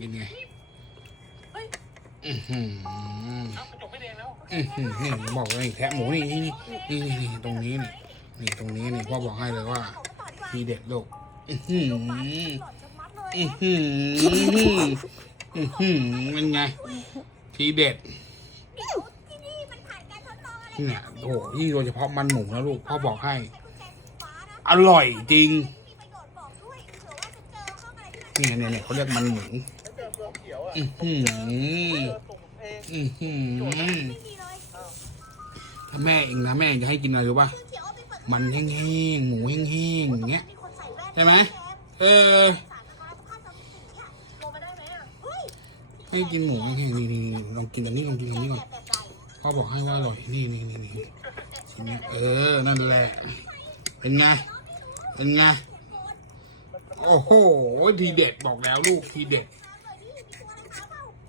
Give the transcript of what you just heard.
กินไงอือหือเอ้ากระจกไม่แดงแล้วอือหือนี่บอกเลยแทะหมูนี่นี่นี่นี่นี่ตรงนี้นี่นี่ตรงนี้นี่พ่อบอกให้เลยว่า ทีเด็ดลูกอือหืออือหืออือหือเป็นไง ทีเด็ดเดี๋ยวที่นี่มันผ่านการทดลองอะไรเนี่ยโอ้โหนี่โดยเฉพาะมันหมูนะลูกพ่อบอกให้ใช้กุญแจสีฟ้านะอร่อยจริงมีประโยชน์บอกด้วยเผื่อว่าจะเจอห้องอะไรที่มันเนี่ยเนี่ยเนี่ยเขาเรียกมันหมูแล้วเจ อตัวเขียวอะอือหือเจอตุ่มเองอือหือไม่มีเลยถ้าแม่เองนะแม่จะให้กินอะไรรู้ป่ะคือเขียวเอาไปเปิดมันแห้งๆหมูแห้งๆอย่างเงี้ยมีคนใส่แว่นใช่ไหมเออสารนะคะสุขภาพจำเป็นสิ่งเนี่ยลงมาได้ไหมอะเฮ้ยให้กินหมูแห้งๆนี่นี่นี่ลองกินอันนี้ลองกินอันนี้ก่อนแบบแบบใดพ่อบอกให้ว่าอร่อยนี่นี่นี่นี่ชิ้นนี้เออนั่นแหละเป็นไงเป็นไงโอ้โห ทีเด็ดบอกแล้วลูกทีเด็ดเ